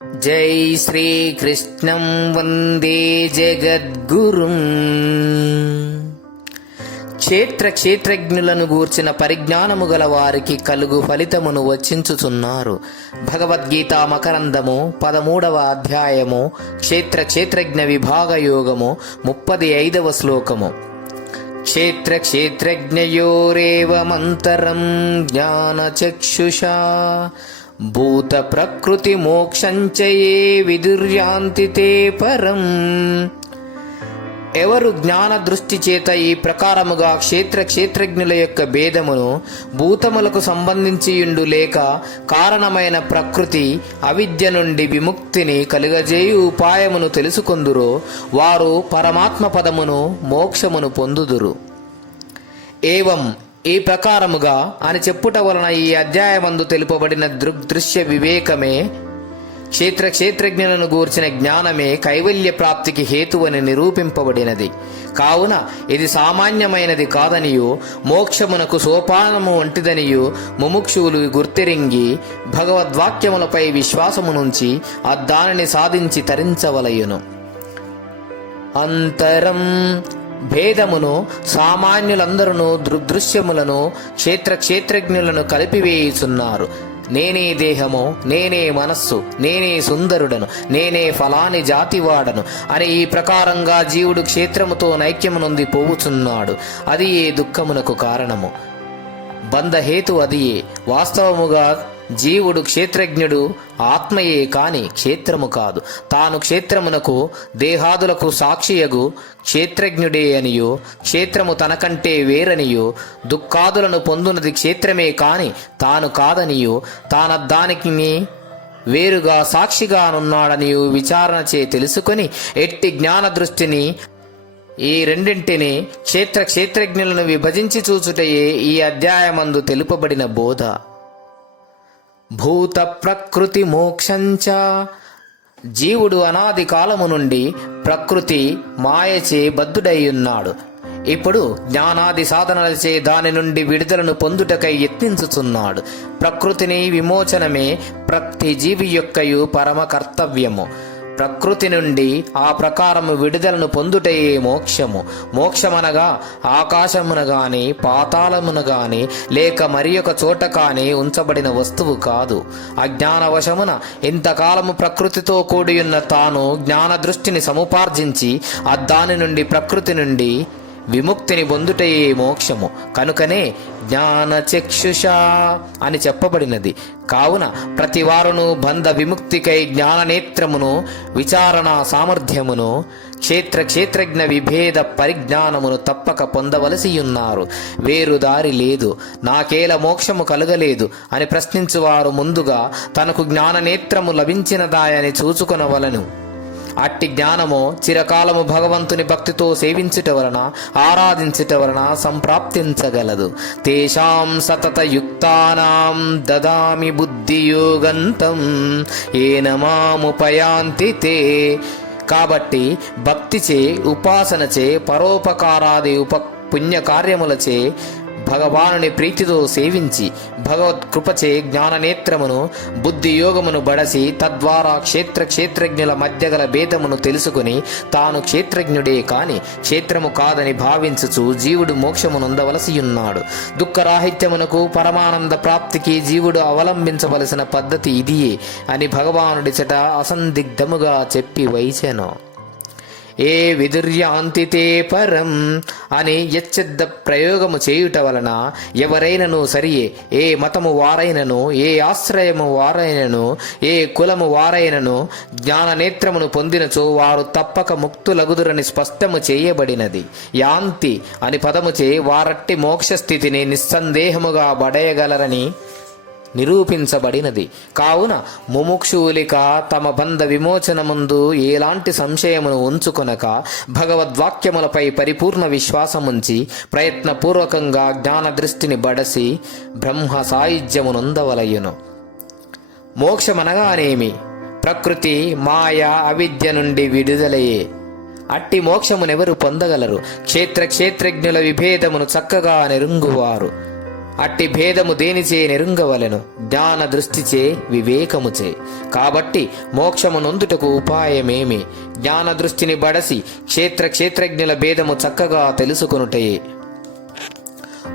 జై శ్రీకృష్ణం వందే జగద్గురుం. క్షేత్రజ్ఞులను గూర్చిన పరిజ్ఞానము గల వారికి కలుగు ఫలితమును వచ్చించుచున్నారు. భగవద్గీత మకరందము 13వ అధ్యాయము క్షేత్రజ్ఞ విభాగ యోగము 35వ శ్లోకము. క్షేత్రజ్ఞయోరేవమంతరం జ్ఞానచక్షుషా భూత ప్రకృతి మోక్షంచయే విదుర్యాంతి తే పరం. ఎవరు జ్ఞాన దృష్టి చేత ఈ ప్రకారముగా క్షేత్రజ్ఞుల యొక్క భేదమును, భూతములకు సంబంధించియుండు లేక కారణమైన ప్రకృతి అవిద్య నుండి విముక్తిని కలుగజేయు ఉపాయమును తెలుసుకొందురో వారు పరమాత్మ పదమును మోక్షమును పొందుదురు. ఏవం ఈ ప్రకారముగా అని చెప్పుట వలన ఈ అధ్యాయమందు తెలుపబడిన దృగ్దృశ్య వివేకమే, క్షేత్రజ్ఞులను గూర్చిన జ్ఞానమే కైవల్య ప్రాప్తికి హేతువని నిరూపింపబడినది. కావున ఇది సామాన్యమైనది కాదనియు మోక్షమునకు సోపానము వంటిదనియు ముముక్షువులు గుర్తిరింగి భగవద్వాక్యములపై విశ్వాసము నుంచి దానిని సాధించి తరించవలయును. అంతరం భేదమును సామాన్యులందరూ దృగ్దృశ్యములను క్షేత్రజ్ఞులను కలిపివేయుచున్నారు. నేనే దేహము, నేనే మనస్సు, నేనే సుందరుడను, నేనే ఫలాని జాతివాడను అని ఈ ప్రకారంగా జీవుడు క్షేత్రముతో నైక్యమునొంది పోవుచున్నాడు. అది ఏ దుఃఖమునకు కారణము. బంధహేతు అదియే. వాస్తవముగా జీవుడు క్షేత్రజ్ఞుడు ఆత్మయే కాని క్షేత్రము కాదు. తాను క్షేత్రమునకు దేహాదులకు సాక్షియగు క్షేత్రజ్ఞుడే అనియు, క్షేత్రము తనకంటే వేరనియు, దుఃఖాదులను పొందునది క్షేత్రమే కాని తాను కాదనియు, తానదానికి వేరుగా సాక్షిగానున్నాడనియు విచారణ చే తెలుసుకొని ఎట్టి జ్ఞాన దృష్టిని ఈ రెండింటిని క్షేత్రజ్ఞులను విభజించి చూచుటయే ఈ అధ్యాయమందు తెలుపబడిన బోధ. భూత ప్రకృతి మోక్షంచ. జీవుడు అనాది కాలము నుండి ప్రకృతి మాయచే బద్ధుడైయున్నాడు. ఇప్పుడు జ్ఞానాది సాధనలచే దాని నుండి విడుదలను పొందుటకై యత్నించుచున్నాడు. ప్రకృతిని విమోచనమే ప్రతి జీవి యొక్కయు పరమ కర్తవ్యము. ప్రకృతి నుండి ఆ ప్రకారము విడుదలను పొందుటయే మోక్షము. మోక్షమనగా ఆకాశమున గాని పాతాళమున గాని లేక మరి ఒక చోట కాని ఉంచబడిన వస్తువు కాదు. అజ్ఞానవశమున ఇంతకాలము ప్రకృతితో కూడియున్న తాను జ్ఞాన దృష్టిని సముపార్జించి దాని నుండి ప్రకృతి నుండి విముక్తిని పొందుటయే మోక్షము. కనుకనే జ్ఞానచక్షుషా అని చెప్పబడినది. కావున ప్రతివారును బంధ విముక్తికై జ్ఞాననేత్రమును, విచారణ సామర్థ్యమును, క్షేత్రజ్ఞ విభేద పరిజ్ఞానమును తప్పక పొందవలసియున్నారు. వేరు దారి లేదు. నాకేల మోక్షము కలుగలేదు అని ప్రశ్నించువారు ముందుగా తనకు జ్ఞాననేత్రము లభించినదాయని చూచుకొనవలను. అట్టి జ్ఞానము చిరకాలము భగవంతుని భక్తితో సేవించుట వలన, ఆరాధించుట వలన సంప్రాప్తించగలదు. తేషాం సతత యుక్తానాం దదామి బుద్ధియోగంతం ఏన మాముపయాంతి తే. కాబట్టి భక్తిచే, ఉపాసనచే, పరోపకారాది పుణ్యకార్యములచే భగవానుని ప్రీతితో సేవించి భగవత్కృపచే జ్ఞాననేత్రమును, బుద్ధియోగమును బడసి తద్వారా క్షేత్రజ్ఞుల మధ్య గల భేదమును తెలుసుకుని తాను క్షేత్రజ్ఞుడే కాని క్షేత్రము కాదని భావించుచు జీవుడు మోక్షమునొందవలసియున్నాడు. దుఃఖరాహిత్యమునకు, పరమానంద ప్రాప్తికి జీవుడు అవలంబించవలసిన పద్ధతి ఇదియే అని భగవానుడిచట అసందిగ్ధముగా చెప్పి వైచెను. ఏ విదుర్యాంతి తే పరం అని యచ్చెద్ద ప్రయోగము చేయుట వలన ఎవరైనను సరియే, ఏ మతము వారైనను, ఏ ఆశ్రయము వారైనను, ఏ కులము వారైనను జ్ఞాననేత్రమును పొందినచో వారు తప్పక ముక్తులగుదురని స్పష్టము చేయబడినది. యాంతి అని పదముచే వారట్టి మోక్షస్థితిని నిస్సందేహముగా బడయగలరని నిరూపించబడినది. కావున ముముక్షువులిక తమ బంధ విమోచనముందు ఎలాంటి సంశయమును ఉంచుకొనక భగవద్వాక్యములపై పరిపూర్ణ విశ్వాసముంచి ప్రయత్నపూర్వకంగా జ్ఞాన దృష్టిని బడసి బ్రహ్మ సాయుధ్యమునొందవలయును. మోక్షమనగానేమి? ప్రకృతి మాయ అవిద్య నుండి విడుదలయే. అట్టి మోక్షమునెవరు పొందగలరు? క్షేత్రజ్ఞుల విభేదమును చక్కగా నెరుంగువారు. అట్టి భేదము దేనిచే నెరుంగవలెను? జ్ఞాన దృష్టిచే, వివేకముచే. కాబట్టి మోక్షము నొందుటకు ఉపాయమేమి? జ్ఞాన దృష్టిని బడసి క్షేత్రజ్ఞుల భేదము చక్కగా తెలుసుకొనుటయే.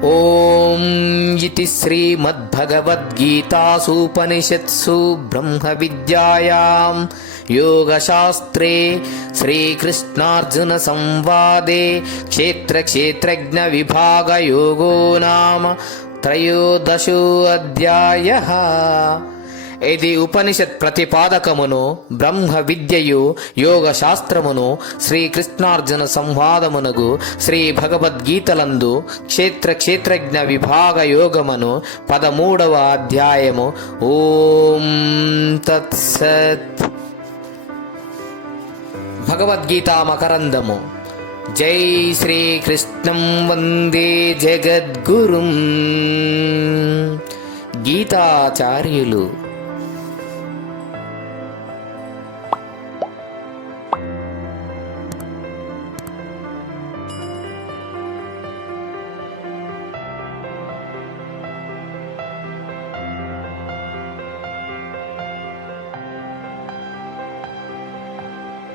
ఓం ఇతి శ్రీమద్భగవద్గీతాసూపనిషత్సు బ్రహ్మ విద్యాయాం యోగశాస్త్రే శ్రీకృష్ణార్జున సంవాదే క్షేత్రజ్ఞ విభాగ యోగో నామ త్రయోదశోऽధ్యాయః. ఇది ఉపనిషత్ ప్రతిపాదకమును, బ్రహ్మ విద్యయు, యోగ శాస్త్రమును, శ్రీకృష్ణార్జున సంవాదమునగు శ్రీ భగవద్గీతలందు క్షేత్రజ్ఞ విభాగ యోగమును 13వ అధ్యాయము. ఓం తత్సత్. భగవద్గీతా మకరందము. జై శ్రీకృష్ణం వందే జగద్గురుం. గీతాచార్యులు